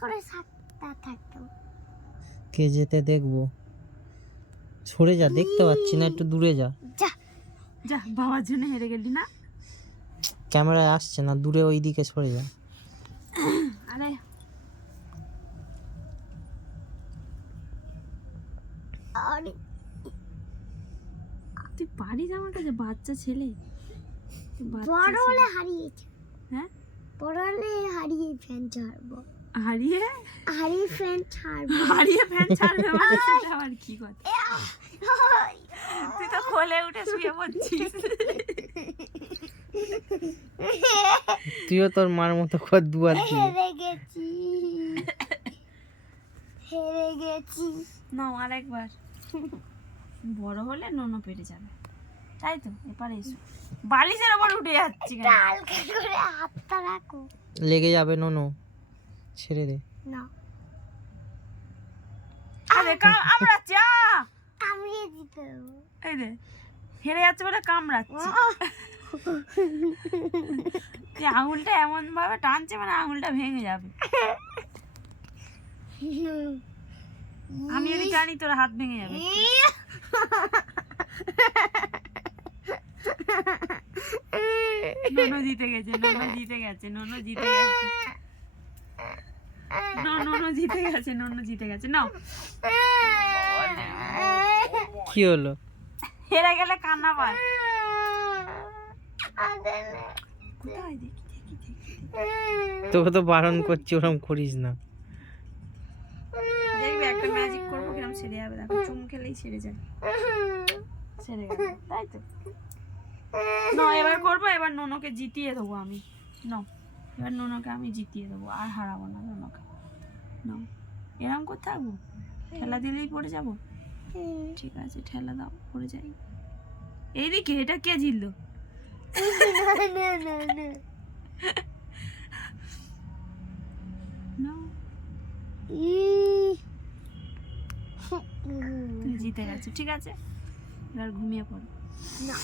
করে সাতটা থাকতো। কে যেতে দেখব। সরে যা দেখতে পাচ্ছি না একটু দূরে যা। যা। যা বাবার জন্য হেরে গেলি না? ক্যামেরায় আসছে না দূরে ওই দিকে সরে যা। আরে। আরে। তুই পারিস আমার কাছে বাচ্চা ছেলে? বড় হলে হারিয়েছে হ্যাঁ? বড় হলে হারিয়ে ফ্যান ছাড়বো হারিয়ে হারিয়ে ফ্যান ছাড়বো। হারিয়ে ফ্যান ছাড়বে মানে সেটা আবার কি কথা? তুই তো কোলে উঠে শুয়ে পড়ছিস। তুইও তোর মার মতো কর দুয়ার দিয়ে হেরে গেছি। হেরে গেছি। না আরেকবার। বড় হলে ননো পেরে যাবে। তাই তো? এপারে এসো। বালিশের ওপর উঠে যাচ্ছি হাতটা রাখো। লেগে যাবে ননো। ছেড়ে দে। না। আরে কাম আমরা চা কামড়িয়ে দিতে এই রে হেরে যাচ্ছে বলে কামড়াচ্ছি। আঙুলটা এমন ভাবে টানছে মানে আঙুলটা ভেঙে যাবে। আমি যদি জানি তোর হাত ভেঙে যাবে। ননো জিতে গেছে ননো জিতে গেছে ননো জিতে গেছে। ন- ননো জিতে গেছে ননো জিতে গেছে। নাও। কি হলো? হেরে গেলে কান্না পায়। কোথায়? দেখি দেখি দেখি তোকে তো বারণ করছি ওরম করিস না। দেখবি একটা ম্যাজিক করব কিরম সেরে যাবে। দেখো চুম খেলেই সেরে যায়। সেরে গেল। তাই তো। না এবার করব এবার নোনোকে জিতিয়ে দেবো আমি। নাও। এবার নোনোকে আমি জিতিয়ে দেবো, আর হারাবো না নোনোকে। নাও, এরম করে থাকব? ঠেলা দিলেই পড়ে যাব? ঠিক আছে, ঠেলা দাও, পড়ে যাই। এইদিকে, এটা কে জিতলো? জিতে গেছো, ঠিক আছে? এবার ঘুমিয়ে পড়ো। না।